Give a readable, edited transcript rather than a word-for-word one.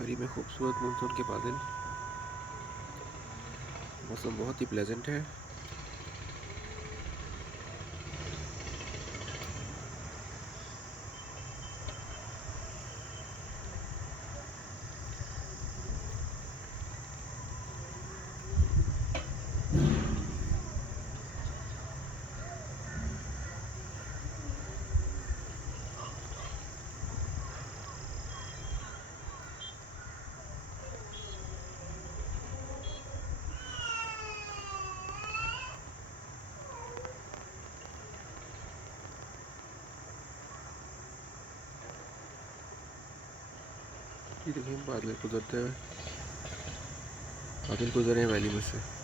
Safari में खूबसूरत monsoon के बादल। मौसम बहुत ही प्लेजेंट है। ये देखिए बादल गुजरते हुए, बादल गुजर रहे हैं वैली में से।